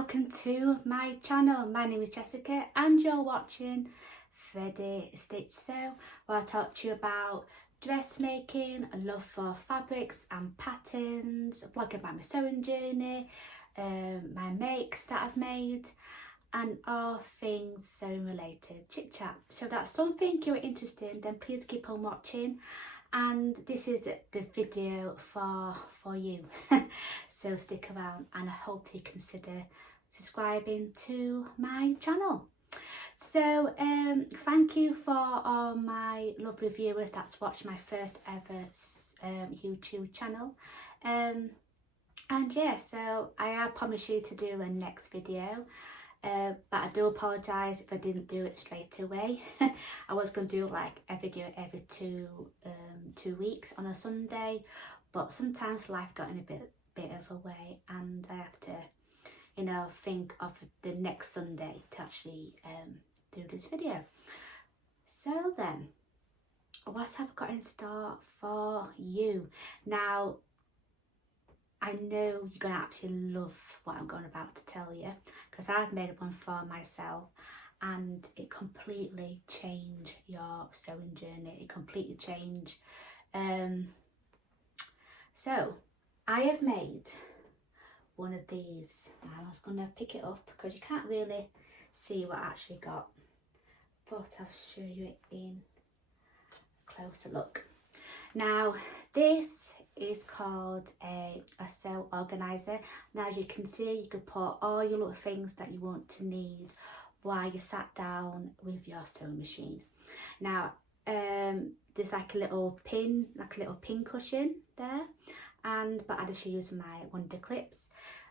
welcome to my channel. My name is Jessica and you're watching Ready Stitch Sew, where I talk to you about dressmaking, a love for fabrics and patterns, vlog about my sewing journey, my makes that I've made, and all things sewing related, chit chat. So if that's something you're interested in, then please keep on watching. And this is the video for you. So stick around and I hope you consider subscribing to my channel. So thank you for all my lovely viewers that's watched my first ever YouTube channel. And yeah, so I promise you to do a next video. But I do apologise if I didn't do it straight away. I was going to do like a video every two weeks on a Sunday, but sometimes life got in a bit of a way and I have to, you know, think of the next Sunday to actually do this video. So then, what have I got in store for you? Now, I know you're going to absolutely love what I'm going about to tell you, because I've made one for myself and it completely changed your sewing journey. It completely changed. So I have made one of these. I was going to pick it up because you can't really see what I actually got, but I'll show you it in a closer look. Now this is called a Sew Organiser. Now as you can see, you can put all your little things that you want to need while you sat down with your sewing machine. Now there's like a little pin cushion there, but I just use my wonder clips.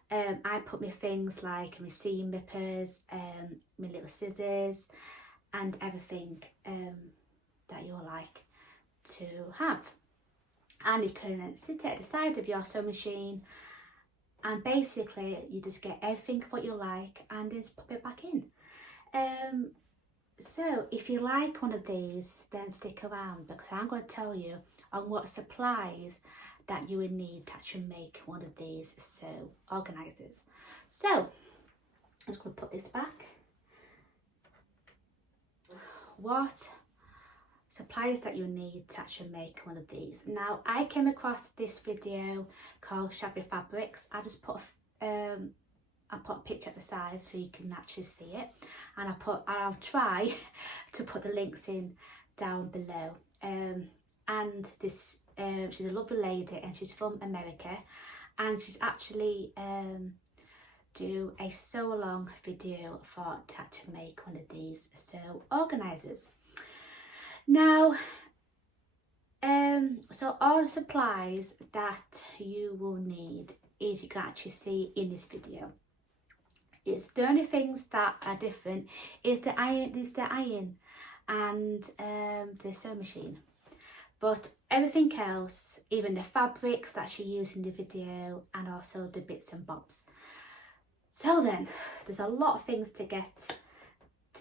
I put my things like my seam rippers, my little scissors and everything that you like to have. And you can sit at the side of your sewing machine and basically you just get everything what you like and just pop it back in. So if you like one of these, then stick around because I'm going to tell you on what supplies that you would need to actually make one of these sew organisers. So I'm just going to put this back. What supplies that you need to actually make one of these? Now I came across this video called Shabby Fabrics. I just put a picture at the side so you can actually see it, and I'll try to put the links in down below. And this she's a lovely lady and she's from America, and she's actually do a sew along video for to make one of these sew organisers. Now, so all the supplies that you will need is you can actually see in this video. It's the only things that are different is the iron and the sewing machine. But everything else, even the fabrics that she used in the video and also the bits and bobs. So then, there's a lot of things to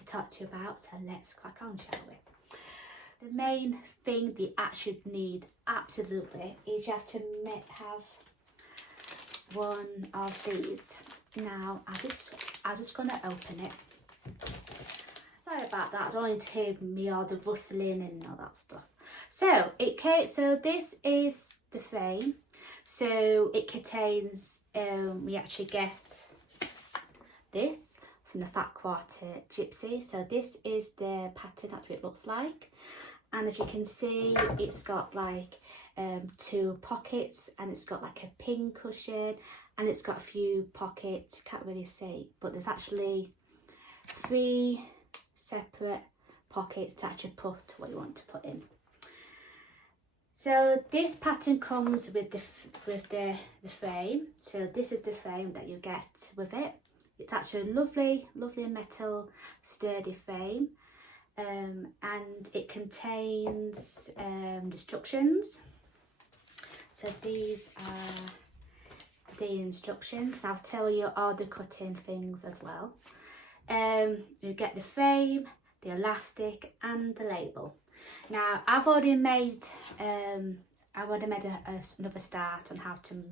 talk to you about, so let's crack on, shall we? The main thing you actually need, absolutely, is you have to have one of these. Now, I'm just going to open it. Sorry about that, I don't need to hear me all the rustling and all that stuff. So, so this is the frame. So, it contains, we actually get this from the Fat Quarter Gypsy. So, this is the pattern, that's what it looks like. And as you can see, it's got like 2 pockets and it's got like a pin cushion and it's got a few pockets. You can't really see, but there's actually 3 separate pockets to actually put what you want to put in. So this pattern comes with the frame. So this is the frame that you get with it. It's actually a lovely metal sturdy frame. And it contains instructions. So these are the instructions. I'll tell you all the cutting things as well. You get the frame, the elastic and the label. Now I've already made another start on how to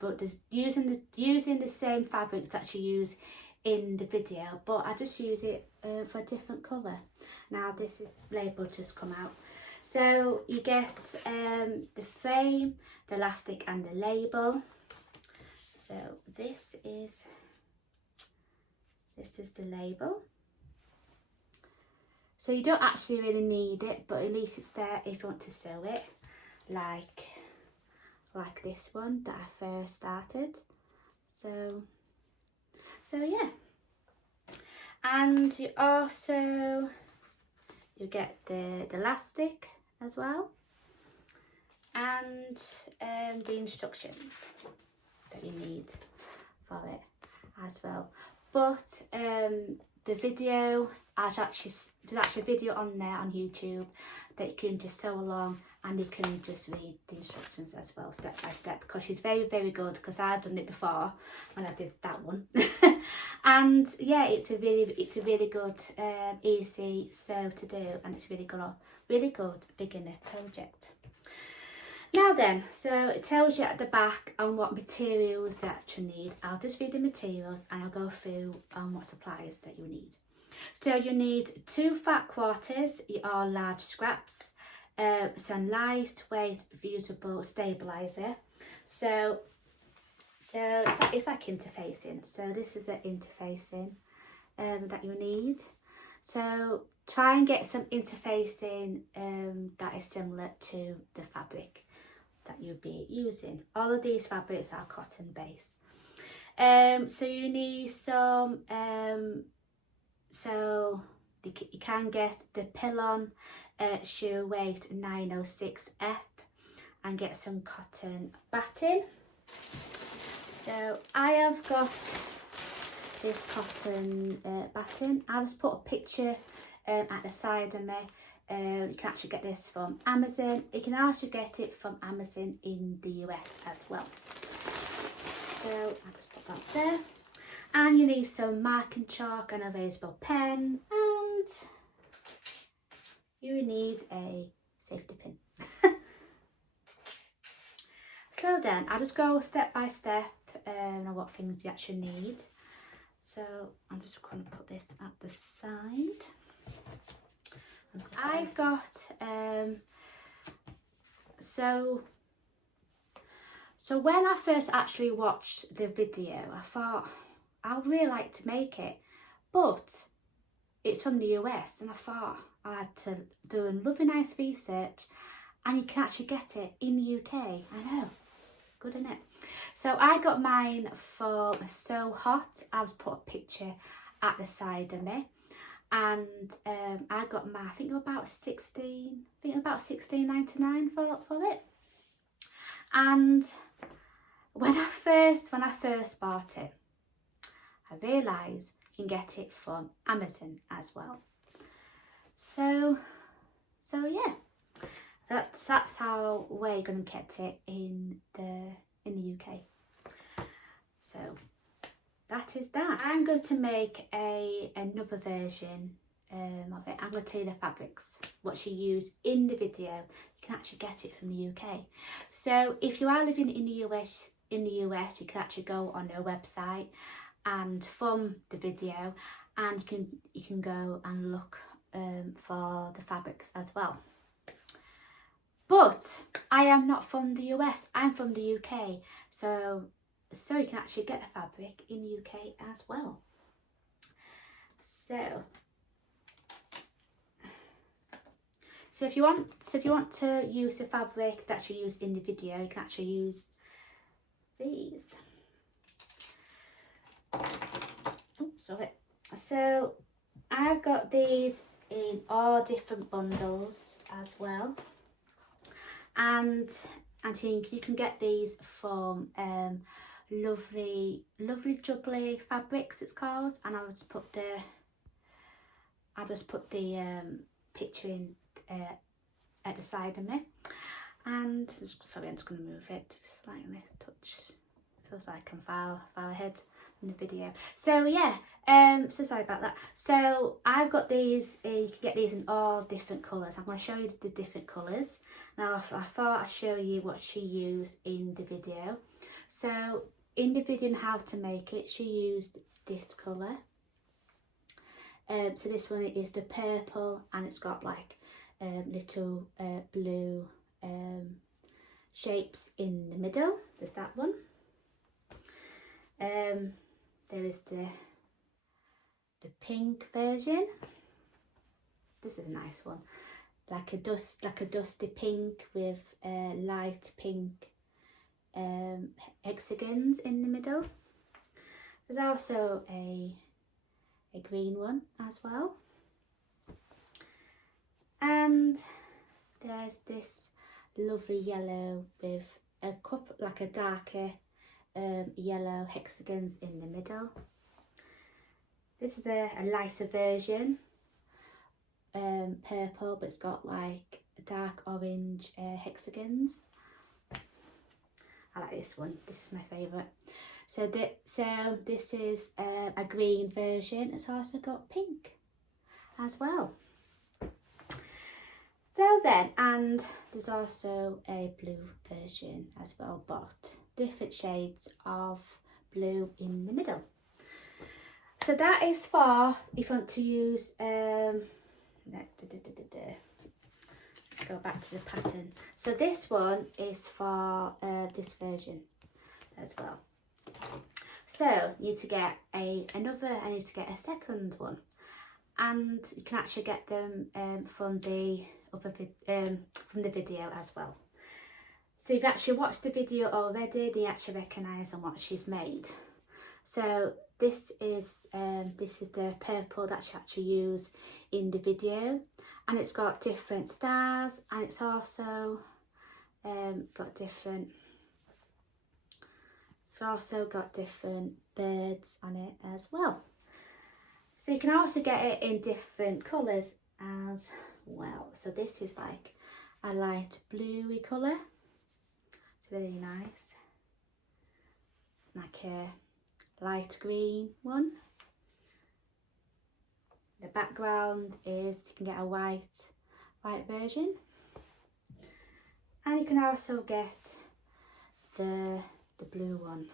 but using the same fabrics that she used in the video, but I just use it for a different colour. Now this label just come out. So you get the frame, the elastic and the label. So this is the label. So you don't actually really need it, but at least it's there if you want to sew it, like this one that I first started. So yeah. And you get the elastic as well, and the instructions that you need for it as well. But the video, there's actually a video on there on YouTube that you can just sew along, and you can just read the instructions as well, step by step, because she's very, very good, because I've done it before when I did that one. And yeah, it's a really good easy sew to do, and it's really good beginner project. Now then, so it tells you at the back on what materials that you need. I'll just read the materials and I'll go through what supplies that you need. So you need 2 fat quarters, or large scraps, some lightweight fusible stabilizer. So it's like interfacing. So this is the interfacing that you need. So try and get some interfacing that is similar to the fabric that you'll be using. All of these fabrics are cotton based. So you need some, so you can get the Pillon sheer weight 906F and get some cotton batting. So I have got this cotton batting. I'll just put a picture at the side of me. You can actually get this from Amazon. You can also get it from Amazon in the US as well. So I'll just put that there. And you need some marking chalk and a erasable pen, and you need a safety pin. So then I'll just go step by step on what things you actually need. So I'm just going to put this at the side. I've got so when I first actually watched the video, I thought I'd really like to make it, but it's from the US, and I thought I had to do a lovely nice research, and you can actually get it in the UK. I know, good, isn't it? So I got mine from So Hot. I'll just put a picture at the side of me. And I got my, I think about $16.99 for it. And when I first bought it, I realised you can get it from Amazon as well. So yeah, that's how we're gonna get it in the UK. So that is that. I'm going to make another version of it. I'm going to tell you the fabrics, what she used in the video. You can actually get it from the UK. So if you are living in the US, you can actually go on her website and from the video, and you can go and look for the fabrics as well. But I am not from the US. I'm from the UK. So you can actually get a fabric in the UK as well. So if you want to use the fabric that you used in the video, you can actually use these. Oh, sorry. So I've got these in all different bundles as well, and you can get these from lovely jubbly fabrics, it's called, and I'll just put the picture in at the side of me. And sorry, I'm just going to move it just slightly, touch, feels like I'm far ahead in the video. So yeah, so sorry about that. So I've got these, you can get these in all different colours. I'm going to show you the different colours. Now I thought I'd show you what she used in the video. So in the video on how to make it, she used this colour. So this one is the purple, and it's got like little blue shapes in the middle. There's that one. There is the pink version. This is a nice one, like a dusty pink with light pink hexagons in the middle. There's also a green one as well, and there's this lovely yellow with a darker yellow hexagons in the middle. This is a lighter version, purple, but it's got like dark orange hexagons. I like this one. This is my favourite. So this is a green version. It's also got pink as well. So then, and there's also a blue version as well, but different shades of blue in the middle. So that is for if you want to use, let's go back to the pattern. So this one is for this version as well. So you need to get I need to get a second one, and you can actually get them from the video as well. So if you've actually watched the video already, they actually recognise on what she's made. So this is the purple that she actually used in the video, and it's got different stars, and it's also got different birds on it as well. So you can also get it in different colours as well. So this is like a light bluey colour. It's really nice. Like a light green one. The background is, you can get a white version, and you can also get the blue one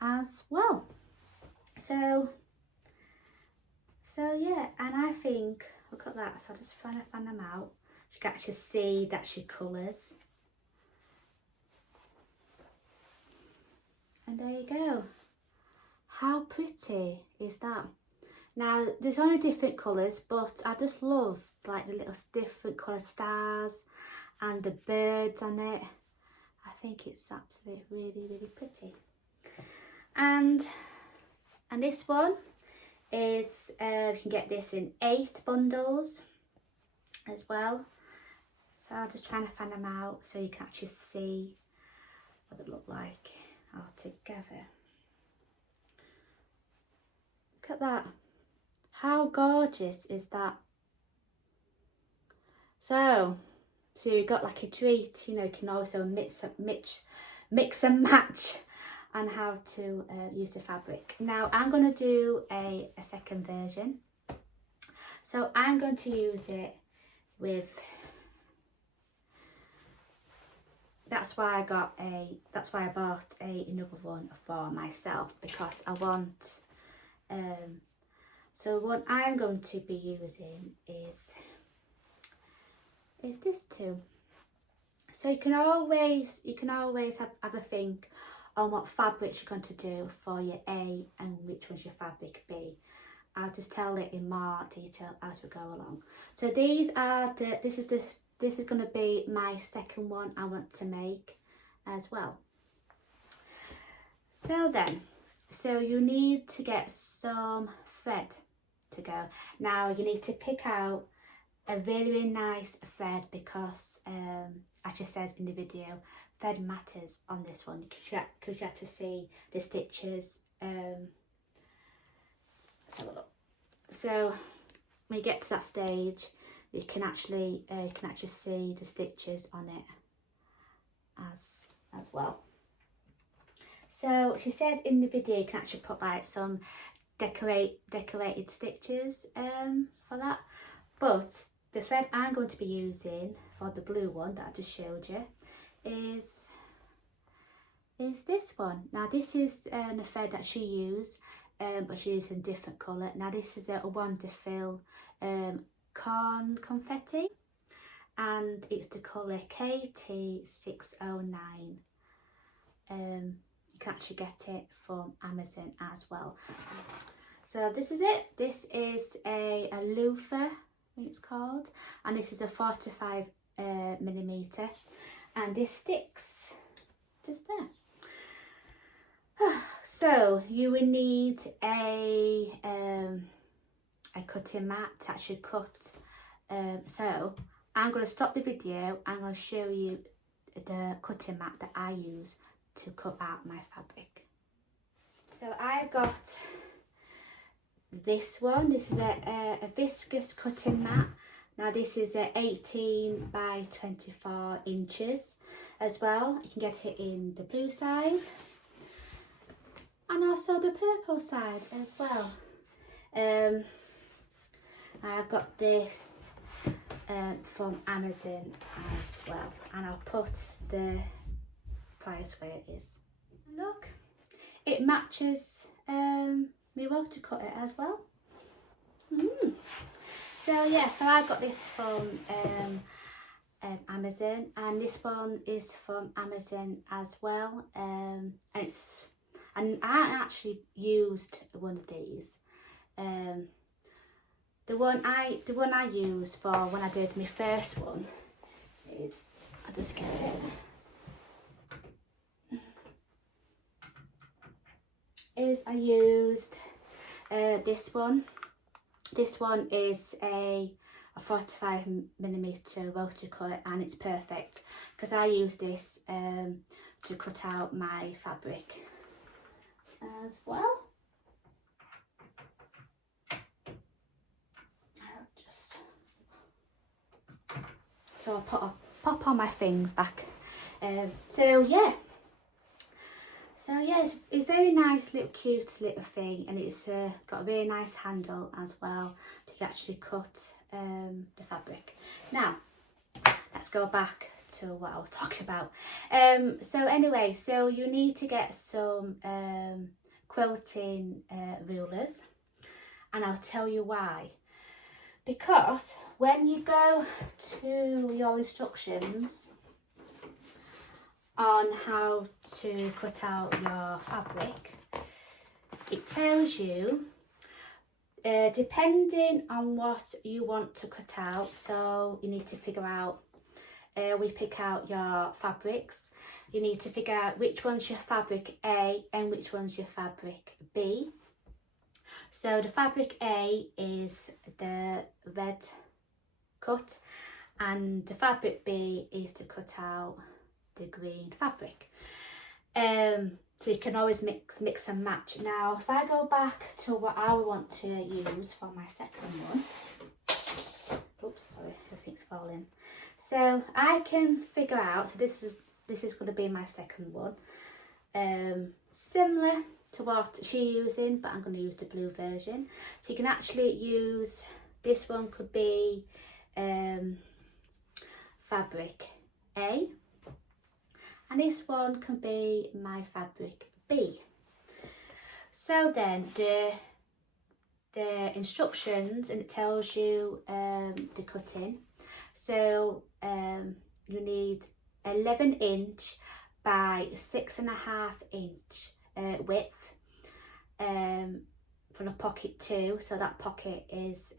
as well. So yeah, and I think, look at that. So I'm just trying to fan them out. You can actually see that she colours. And there you go. How pretty is that? Now, there's only different colours, but I just love like the little different colour stars and the birds on it. I think it's absolutely really, really pretty. And this one is, you can get this in 8 bundles as well. So I'm just trying to fan them out so you can actually see what they look like all together. Look at that. How gorgeous is that? So you've got like a treat, you know. You can also mix and match on how to use the fabric. Now I'm going to do a second version. So I'm going to use it with, that's why I bought another one for myself, because I want so what I'm going to be using is this too. So you can always have a think on what fabrics you're going to do for your A and which one's your fabric B. I'll just tell it in more detail as we go along. So this is going to be my second one I want to make as well. So you need to get some thread to go. Now you need to pick out a really, really nice thread, because as it says in the video, thread matters on this one, because you have to see the stitches. Let's have a look. So when you get to that stage, you can actually see the stitches on it as well. So she says in the video you can actually put like some decorated stitches for that, but the thread I'm going to be using for the blue one that I just showed you is is this one. Now this is a thread that she used, but she used in a different colour. Now this is a wonderful corn confetti, and it's the colour KT609. You can actually get it from Amazon as well. So this is it. This is a loofah, I think it's called, and this is a 45 millimetre, and this sticks just there. So you will need a cutting mat to actually cut. So I'm going to stop the video. I'm going to show you the cutting mat that I use to cut out my fabric. So I've got this one. This is a viscous cutting mat. Now this is 18 by 24 inches as well. You can get it in the blue side and also the purple side as well. I've got this from Amazon as well, and I'll put the price where it is. Look, it matches my water cutter as well. So yeah, so I got this from Amazon, and this one is from Amazon as well. And I actually used one of these. The one I used for when I did my first one is, I'll just get it. I used this one. This one is a 45 millimetre rotary cut, and it's perfect because I use this to cut out my fabric as well. So I'll pop all my things back. So yeah, it's very nice, little cute little thing, and it's got a very nice handle as well to actually cut the fabric. Now let's go back to what I was talking about. So anyway, so you need to get some quilting rulers, and I'll tell you why. Because when you go to your instructions on how to cut out your fabric, it tells you depending on what you want to cut out. So you need to figure out, we pick out your fabrics. You need to figure out which one's your fabric A and which one's your fabric B. So the fabric A is the red cut, and the fabric B is to cut out the green fabric. So you can always mix and match. Now if I go back to what I want to use for my second one, oops, sorry, everything's falling. So I can figure out, so this is going to be my second one, similar to what she's using, but I'm going to use the blue version. So you can actually use, this one could be fabric A, and this one can be my fabric B. So then the instructions, and it tells you the cutting. So you need 11 inch by 6.5 inch width for the pocket too, so that pocket is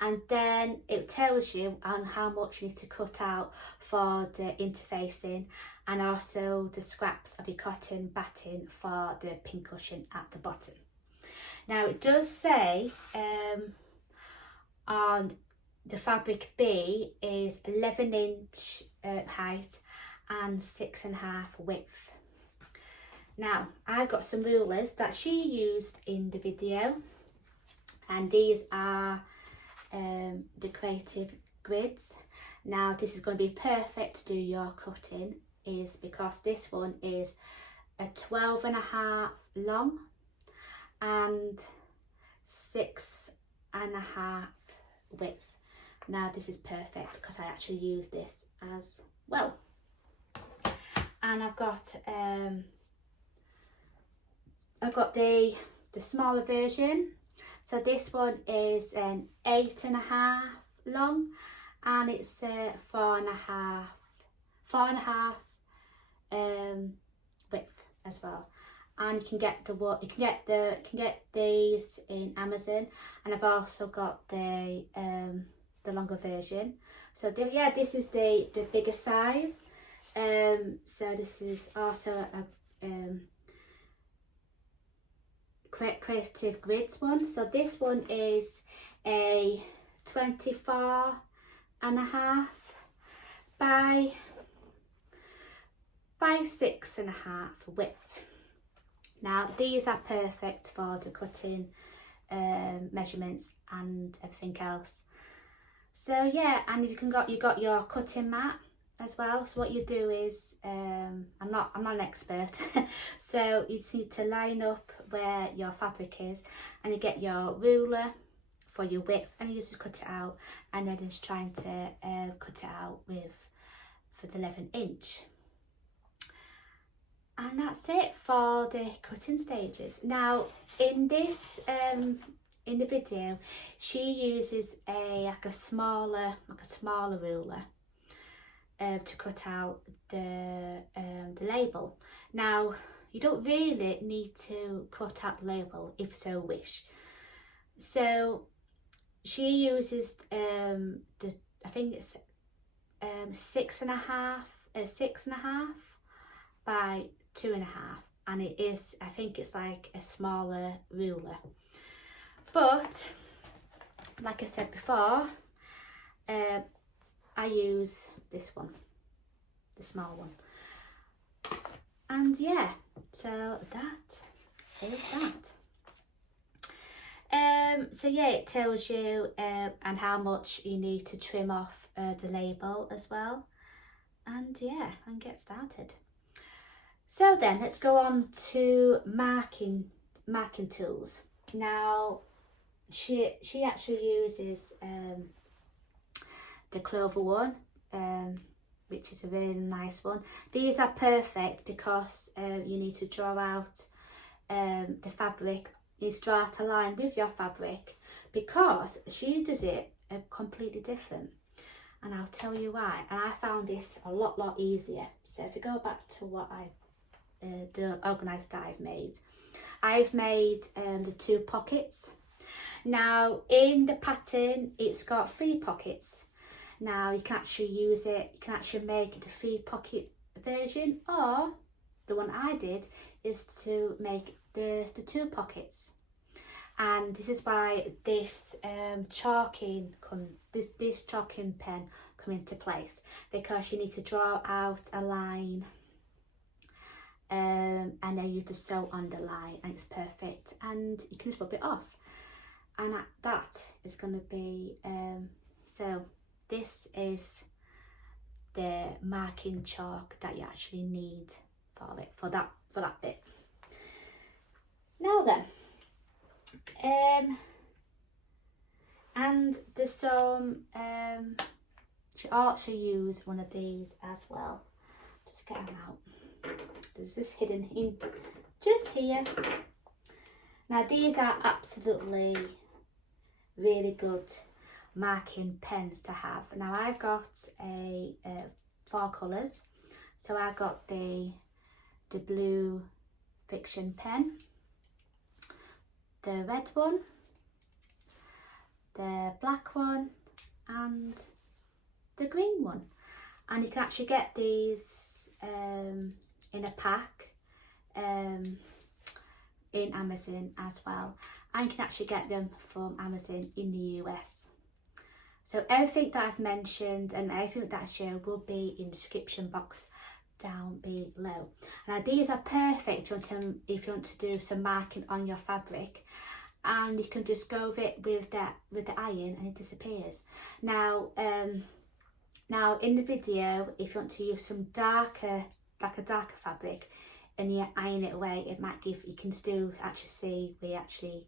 and then it tells you on how much you need to cut out for the interfacing, and also the scraps of your cotton batting for the pincushion at the bottom. Now it does say on the fabric B is 11 inch height and 6.5 width. Now I've got some rulers that she used in the video, and these are the creative grids. Now this is going to be perfect to do your cutting, is because this one is a 12.5 long and 6.5 width. Now this is perfect because I actually use this as well. and I've got the smaller version. So this one is an 8.5 long, and it's 4.5 width as well. And you can get these in Amazon, and I've also got the longer version. So this is the bigger size. So this is also a Creative Grids one. So this one is a 24.5 by 6.5 width. Now these are perfect for the cutting measurements and everything else. So yeah, and you got your cutting mat as well. So what you do is, I'm not an expert, so you just need to line up where your fabric is, and you get your ruler for your width, and you just cut it out, and then just trying to cut it out for the 11-inch. And that's it for the cutting stages. Now in this in the video, she uses a smaller ruler to cut out the label. Now you don't really need to cut out the label if so wish. So she uses I think it's 6.5 by 2.5, and it is, I think it's like a smaller ruler. But like I said before, I use this one, the small one. And yeah, so that is that. So yeah, it tells you and how much you need to trim off the label as well. And yeah, and get started. So then let's go on to marking tools. Now she actually uses the clover one, which is a really nice one. These are perfect because you need to draw out the fabric. You need to draw out a line with your fabric, because she does it completely different, and I'll tell you why. And I found this a lot easier. So if you go back to what the organiser that I've made the 2 pockets. Now in the pattern it's got 3 pockets. Now you can actually use it, you can actually make the 3 pocket version, or the one I did is to make the 2 pockets. And this is why this chalking pen come into place, because you need to draw out a line and then you just sew on the line, and it's perfect, and you can just rub it off. And that is going to be so this is the marking chalk that you actually need for that bit. Now then, and there's some she also used one of these as well. Just get them out. There's this hidden in just here. Now these are absolutely really good marking pens to have. Now I've got a 4 colours. So I've got the blue fiction pen, the red one, the black one, and the green one. And you can actually get these in a pack in Amazon as well, and you can actually get them from Amazon in the US. So everything that I've mentioned and everything that I show will be in the description box down below. Now these are perfect if you want to do some marking on your fabric, and you can just go with the iron and it disappears. Now in the video, if you want to use some darker fabric and you iron it away, it might give, you can still actually see we actually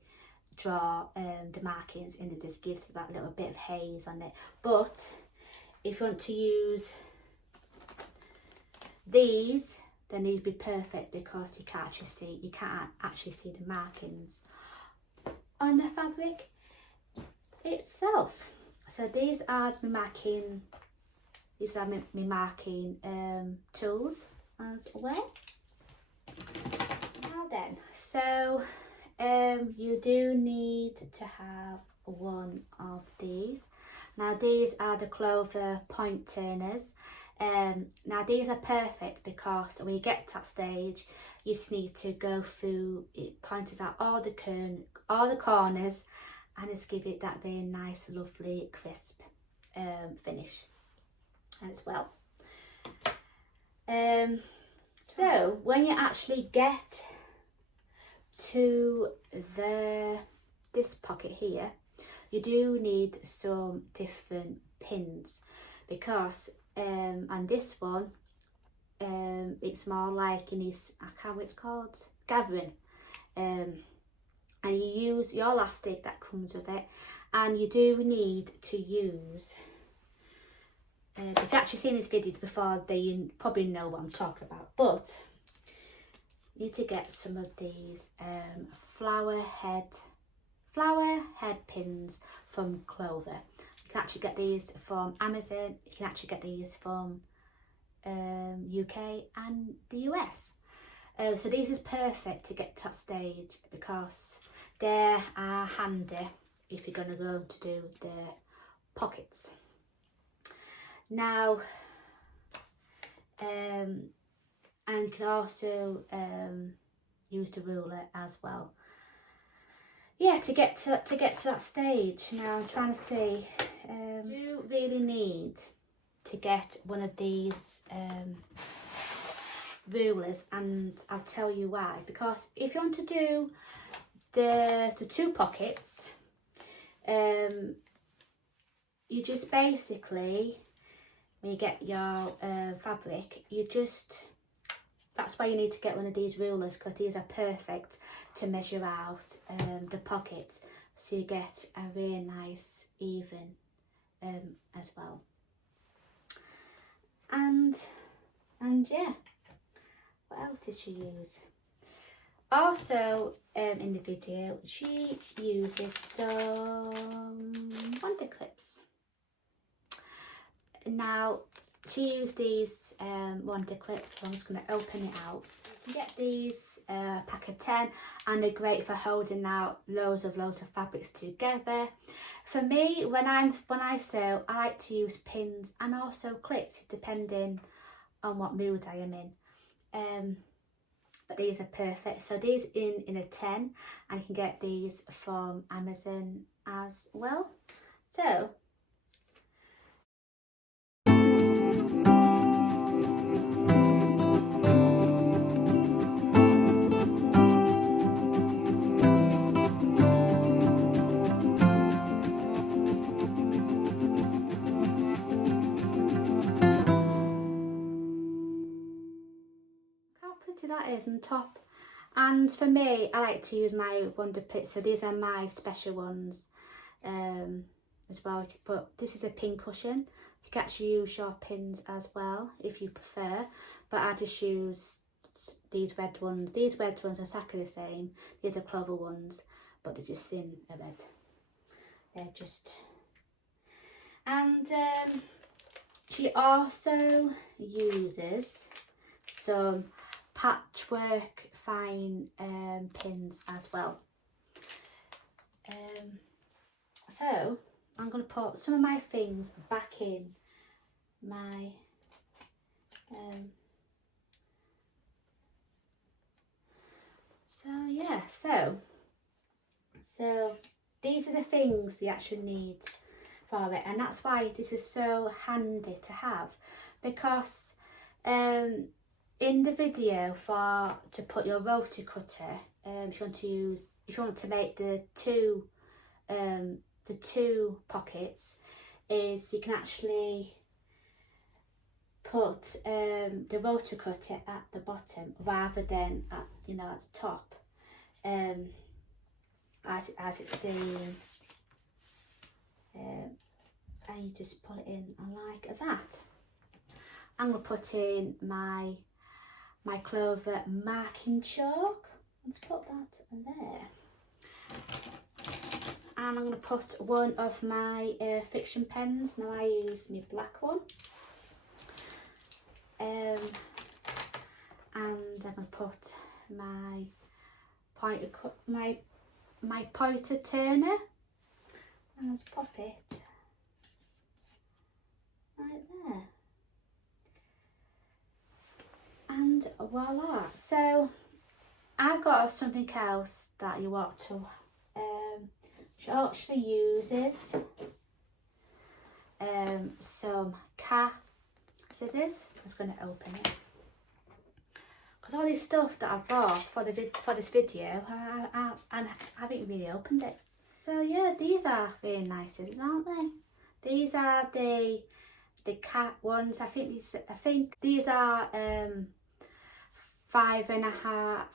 draw the markings, and it just gives that little bit of haze on it. But if you want to use these they need to be perfect because you can't actually see the markings on the fabric itself. So these are my marking tools as well. Now then, so you do need to have one of these. Now these are the Clover point turners. Now these are perfect because when you get to that stage, you just need to go through, it pointers out all the corners and just give it that very nice, lovely, crisp finish as well. So when you actually get to this pocket here, you do need some different pins because and this one it's more like in this, I can't remember what it's called, gathering, and you use your elastic that comes with it, and you do need to use if you've actually seen this video before, then you probably know what I'm talking about, but you need to get some of these flower head pins from Clover. You can actually get these from Amazon, you can actually get these from UK and the US. So these is perfect to get to that stage because they are handy if you're going to go to do the pockets. Now, and you can also use the ruler as well. Yeah, to get to that stage. Now I'm trying to see. You really need to get one of these rulers, and I'll tell you why. Because if you want to do the two pockets, you just basically, when you get your fabric, that's why you need to get one of these rulers, because these are perfect to measure out the pockets, so you get a really nice even as well. And yeah, what else did she use? Also in the video, she uses some wonder clips. Now, she used these wonder clips, so I'm just going to open it out. You can get these pack of 10, and they're great for holding out loads of fabrics together. For me, when I sew, I like to use pins and also clips depending on what mood I am in. But these are perfect. So these in a 10, and you can get these from Amazon as well. So that is on top. And for me, I like to use my wonder pits, so these are my special ones as well. But this is a pin cushion. You can actually use your pins as well if you prefer, but I just use these red ones. These red ones are exactly the same. These are Clover ones, but they're just in a red. They're just, and she also uses some patchwork fine pins as well. So I'm going to put some of my things back in my so yeah, so these are the things you actually need for it, and that's why this is so handy to have, because in the video to put your rotary cutter, if you want to make the two pockets, is you can actually put the rotary cutter at the bottom rather than at the top, as it's seen, and you just put it in like that. I'm going to put in my my clover marking chalk. Let's put that there. And I'm going to put one of my fiction pens. Now I use my black one. And I'm going to put my pointer turner, and let's pop it right there. And voila. So I've got something else that you want to she actually uses some cat scissors. I was going to open it because all this stuff that I bought for this video, I haven't really opened it. So yeah, these are very nice scissors, aren't they? These are the cat ones. I think these are 5.5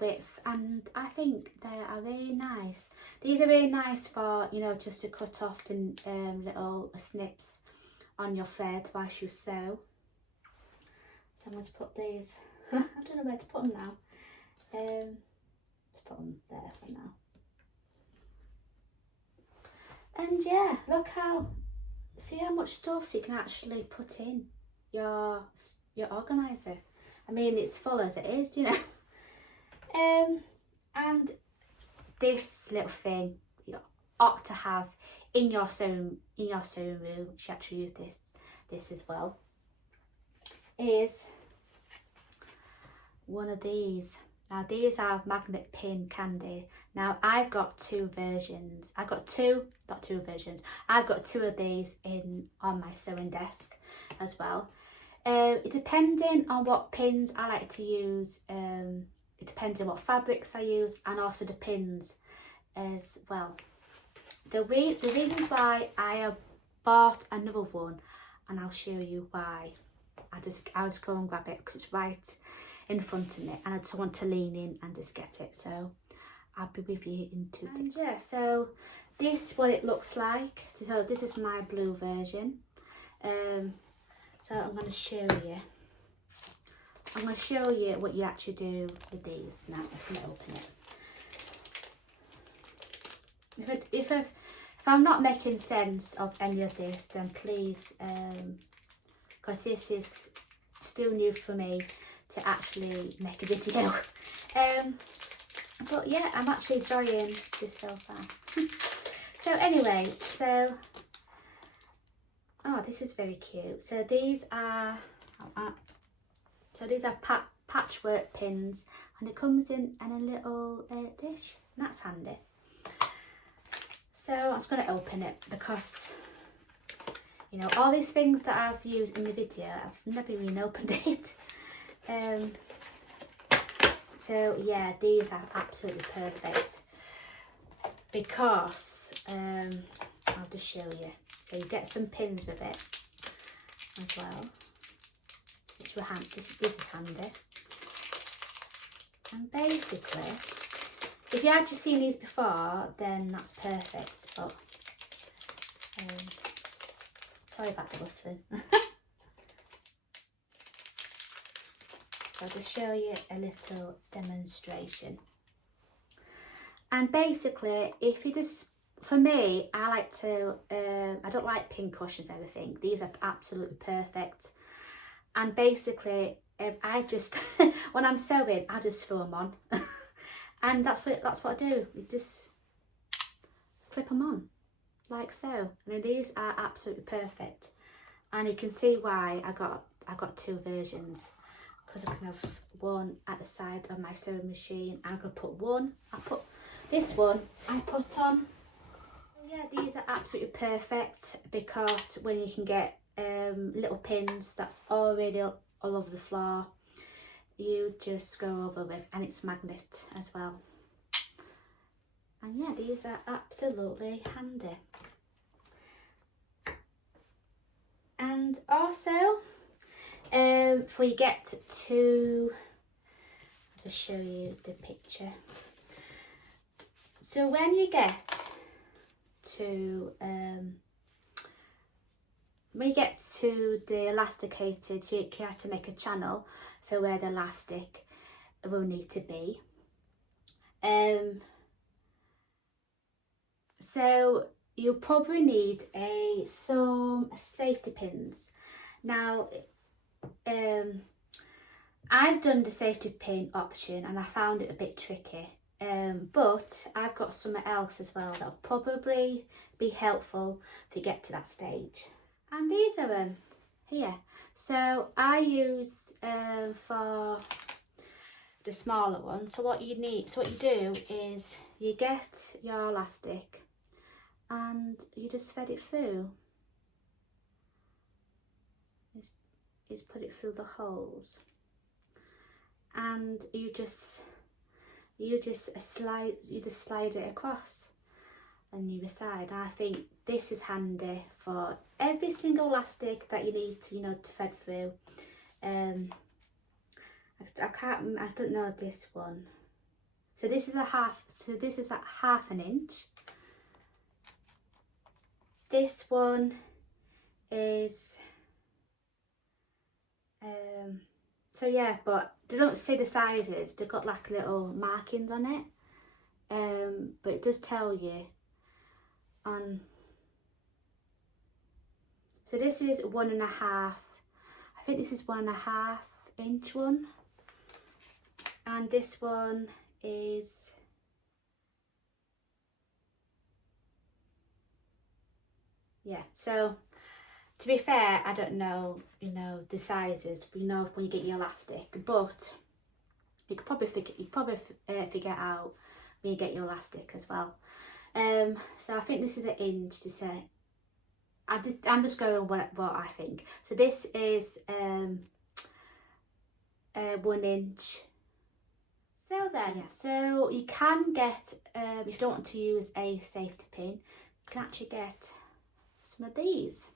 width, and I think they are very nice. These are very nice for, you know, just to cut off the little snips on your thread whilst you sew. So I'm going to put these, I don't know where to put them now. Just put them there for now. And yeah, look see how much stuff you can actually put in your organiser. I mean, it's full as it is, you know. And this little thing you ought to have in your sewing room. She actually used this as well. Is one of these. Now these are magnet pin candy. Now I've got two versions. I've got two of these on my sewing desk as well. Depending on what pins I like to use, it depends on what fabrics I use, and also the pins as well. The reasons why I have bought another one, and I'll show you why. I'll just go and grab it because it's right in front of me, and I just want to lean in and just get it. So I'll be with you in 2 days. Yeah, so this is what it looks like. So this is my blue version. So I'm going to show you. I'm going to show you what you actually do with these. Now I'm just going to open it. If I'm not making sense of any of this, then please, because this is still new for me to actually make a video. But yeah, I'm actually enjoying this so far. So anyway, oh, this is very cute. So these are patchwork pins, and it comes in a little dish, and that's handy. So I'm just going to open it because, you know, all these things that I've used in the video, I've never even opened it. So yeah, these are absolutely perfect because I'll just show you. So you get some pins with it as well. This is handy. And basically, if you had just seen these before, then that's perfect. But sorry about the rustling. So I'll just show you a little demonstration. And basically, if you just, for me, I like to, I don't like pin cushions or anything. These are absolutely perfect. And basically, I just, when I'm sewing, I just throw them on. And that's what I do. You just clip them on, like so. I mean, these are absolutely perfect. And you can see why I got two versions. Because I can have one at the side of my sewing machine. I'm going to put one, this one, I put on. Yeah, these are absolutely perfect because when you can get little pins that's already all over the floor, you just go over with, and it's magnet as well. And yeah, these are absolutely handy. And also, before you get to, I'll just show you the picture. So when you get to when you get to the elasticated, you have to make a channel for where the elastic will need to be. So you'll probably need some safety pins. Now, I've done the safety pin option and I found it a bit tricky. But I've got something else as well that'll probably be helpful if you get to that stage. And these are here. So I use for the smaller one. So what you do is you get your elastic and you just thread it through. Just put it through the holes, and you just slide it across on the other side. I think this is handy for every single elastic that you need to, to thread through. I don't know this one. So this is at half an inch. This one is so yeah, but they don't say the sizes. They've got like little markings on it, but it does tell you on. So this is 1.5. I think this is 1.5 inch one, and this one is So to be fair, I don't know, the sizes, when you get your elastic, but you could probably figure it out when you get your elastic as well. So I think this is 1 inch to say. I'm just going what I think. So this is 1 inch. So then, yeah. So you can get, if you don't want to use a safety pin, you can actually get some of these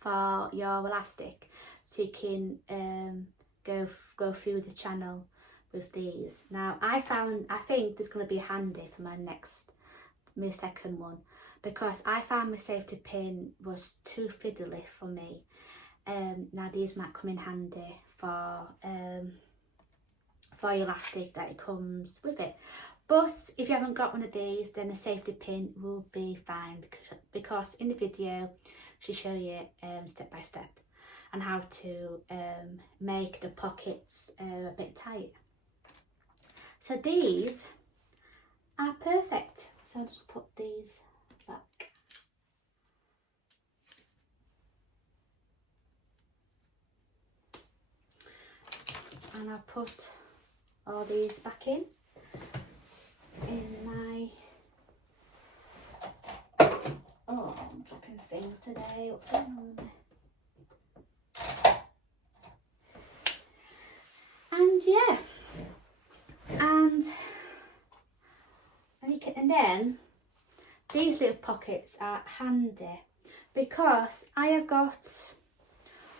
for your elastic, so you can go through the channel with these. Now I think this is going to be handy for my second one, because I found my safety pin was too fiddly for me. Now these might come in handy for your elastic that it comes with it. But if you haven't got one of these, then a safety pin will be fine, because in the video she show you step by step on how to make the pockets a bit tight. So these are perfect. So I'll just put these back. And I'll put all these back in my, I'm dropping things today, what's going on? And yeah, and then these little pockets are handy, because I have got,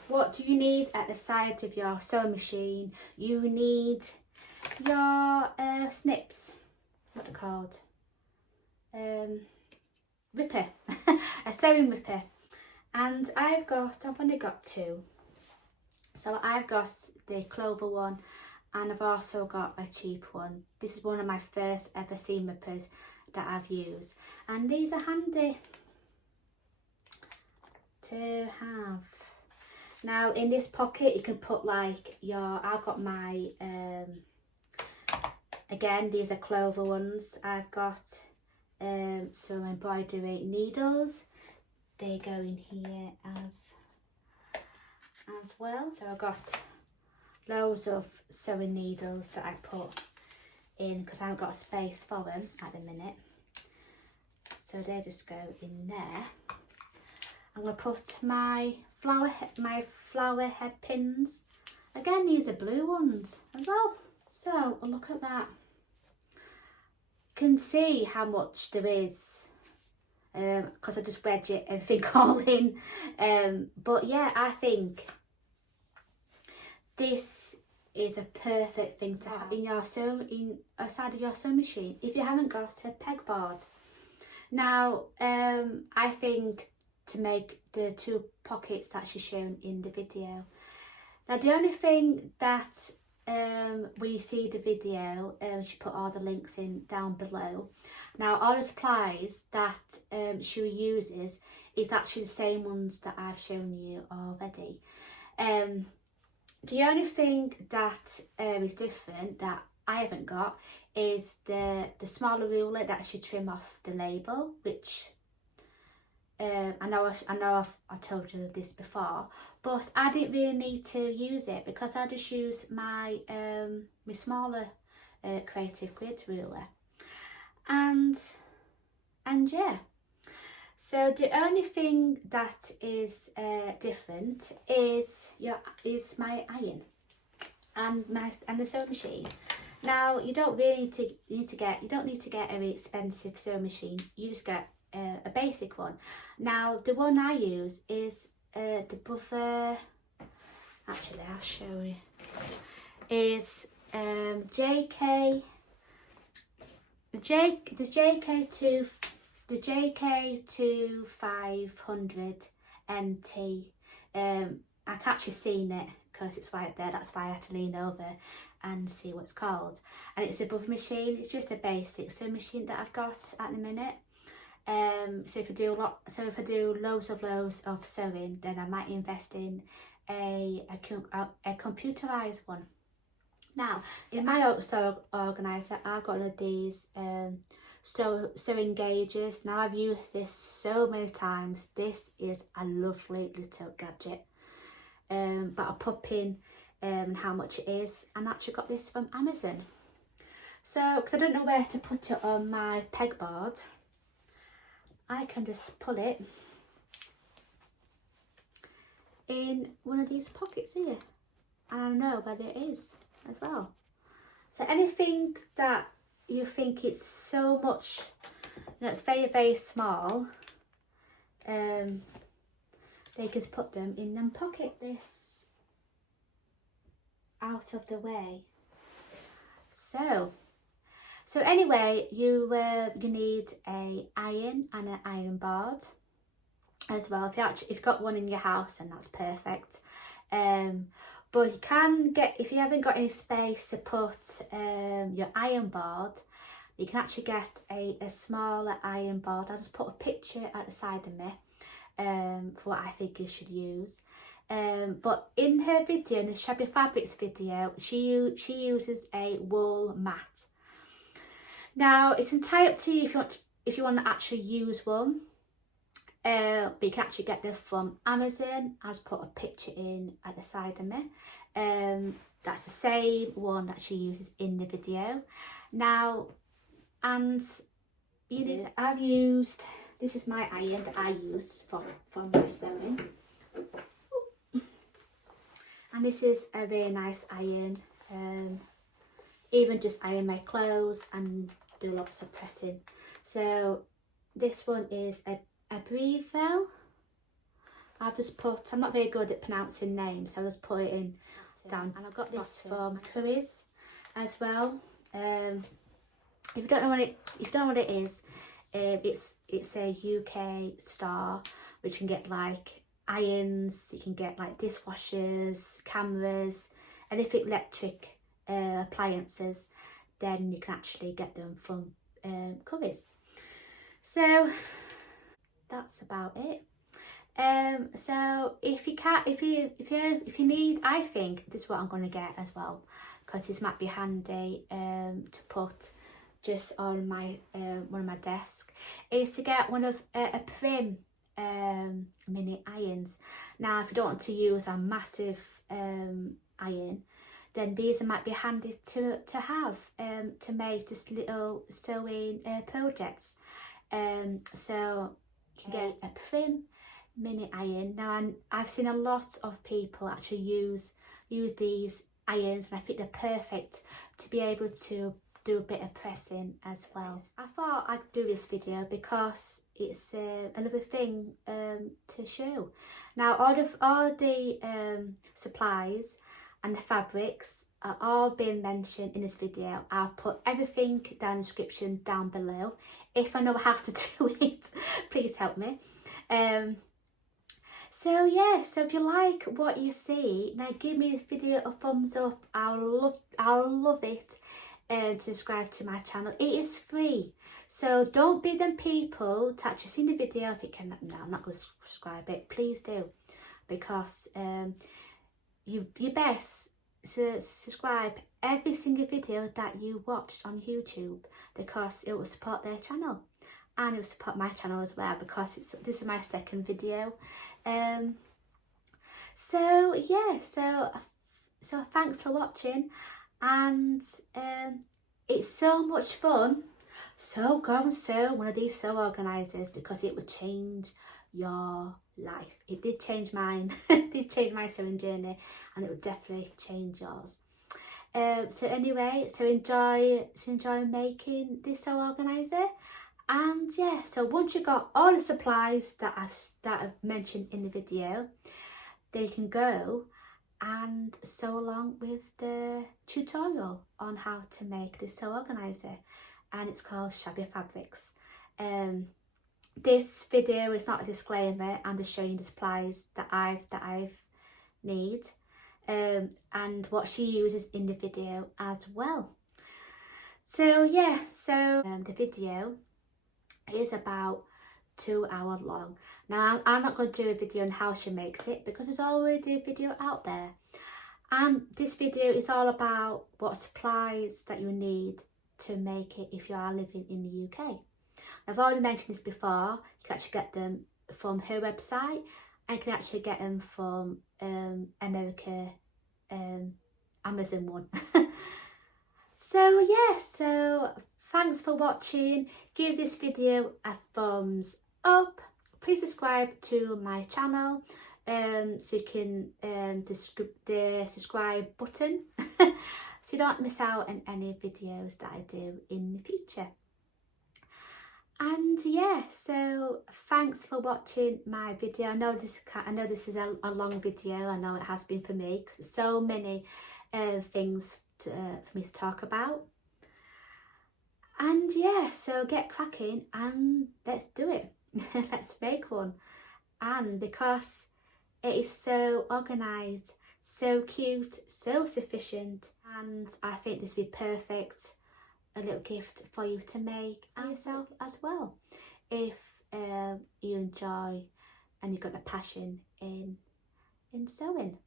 what do you need at the side of your sewing machine? You need your snips, what are they called? Ripper, a sewing ripper. And I've only got 2. So I've got the clover one, and I've also got a cheap one. This is one of my first ever seam rippers that I've used, and these are handy to have. Now in this pocket you can put like I've got my again, these are clover ones. I've got some embroidery needles. They go in here as well. So I've got loads of sewing needles that I put in, because I haven't got a space for them at the minute. So they just go in there. I'm going to put my flower head pins. Again, these are blue ones as well. So look at that. You can see how much there is, because I just wedge everything all in. But yeah, I think this is a perfect thing to have in side of your sewing machine if you haven't got a pegboard. Now I think to make the 2 pockets that she's shown in the video. Now the only thing that when you see the video, she put all the links in down below. Now all the supplies that she uses is actually the same ones that I've shown you already. The only thing that is different that I haven't got is the smaller ruler that she trim off the label, which I know I told you this before, but I didn't really need to use it because I just use my my smaller creative grid ruler, and yeah. So the only thing that is different is my iron and the sewing machine. Now you don't really need to get a very expensive sewing machine. You just get a basic one. Now the one I use is the Brother. Actually, I'll show you. Is JK. The JK2500 NT. I can actually seen it because it's right there. That's why I had to lean over and see what it's called. And it's a Brother machine. It's just a basic sewing machine that I've got at the minute. So if I do loads of sewing, then I might invest in a computerized one. Now in my Sew Organiser, I've got one of these sewing gauges. Now I've used this so many times. This is a lovely little gadget. But I'll pop in how much it is, and I actually got this from Amazon. So because I don't know where to put it on my pegboard, I can just pull it in one of these pockets here, and I know where it is as well. So anything that you think it's so much, it's very, very small, they can just put them in them pockets. This out of the way. So anyway, you need a iron and an iron board as well. If you've got one in your house, then that's perfect. But you can get, if you haven't got any space to put your iron board, you can actually get a smaller iron board. I'll just put a picture at the side of me for what I think you should use. But in her video, in the Shabby Fabrics video, she uses a wool mat. Now it's entirely up to you if you want to actually use one. But you can actually get this from Amazon. I'll just put a picture in at the side of me. That's the same one that she uses in the video. Now, and I've used, this is my iron that I use for my sewing. And this is a very nice iron. Even just iron my clothes and do lots of pressing. So this one is a Breville. I'm not very good at pronouncing names, so I'll just put it in down. And I got this from Currys as well. If you don't know what it is, it's a UK store which you can get like irons, you can get like dishwashers, cameras, anything electric appliances, then you can actually get them from Currys. So that's about it. So if you need, I think this is what I'm going to get as well, because this might be handy to put just on my one of my desk, is to get one of a Prim mini irons. Now if you don't want to use a massive iron, then these might be handy to have to make just little sewing projects. So you can get a Prim mini iron. Now I've seen a lot of people actually use these irons, and I think they're perfect to be able to do a bit of pressing as well. I thought I'd do this video because it's another thing to show. Now all the supplies and the fabrics are all being mentioned in this video. I'll put everything down in the description down below. If I know how to do it, please help me. So yeah, so if you like what you see, now give me this video a thumbs up. I'll love it. Subscribe to my channel. It is free, so don't be them people to actually see the video if you can. No, I'm not going to subscribe it. Please do, because you best to subscribe every single video that you watched on YouTube, because it will support their channel and it will support my channel as well, because this is my second video. So yeah, so thanks for watching, and it's so much fun. So go and sew one of these sew organisers, because it will change your life. It did change mine. It did change my sewing journey, and it will definitely change yours. So anyway, so enjoy making this sew organiser. And yeah, so once you've got all the supplies that I've mentioned in the video, then you can go and sew along with the tutorial on how to make this sew organiser, and it's called Shabby Fabrics. This video is not a disclaimer. I'm just showing the supplies that I've need, and what she uses in the video as well. So yeah, so the video is about 2 hours long. Now I'm not going to do a video on how she makes it, because there's already a video out there, and this video is all about what supplies that you need to make it if you are living in the UK. I've already mentioned this before. You can actually get them from her website, and you can actually get them from America, Amazon one. So yeah, so thanks for watching. Give this video a thumbs up. Please subscribe to my channel, so you can the subscribe button so you don't miss out on any videos that I do in the future. And yeah, so thanks for watching my video. I know this is a long video. I know it has been for me, because there's so many things for me to talk about. And yeah, so get cracking and let's do it. Let's make one. And because it is so organised, so cute, so sufficient, and I think this would be perfect, a little gift for you to make and yourself as well, if you enjoy and you've got a passion in sewing.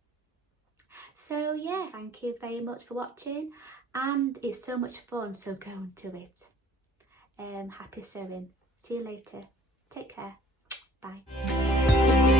So yeah, thank you very much for watching, and it's so much fun, so go and do it. Happy sewing. See you later. Take care. Bye.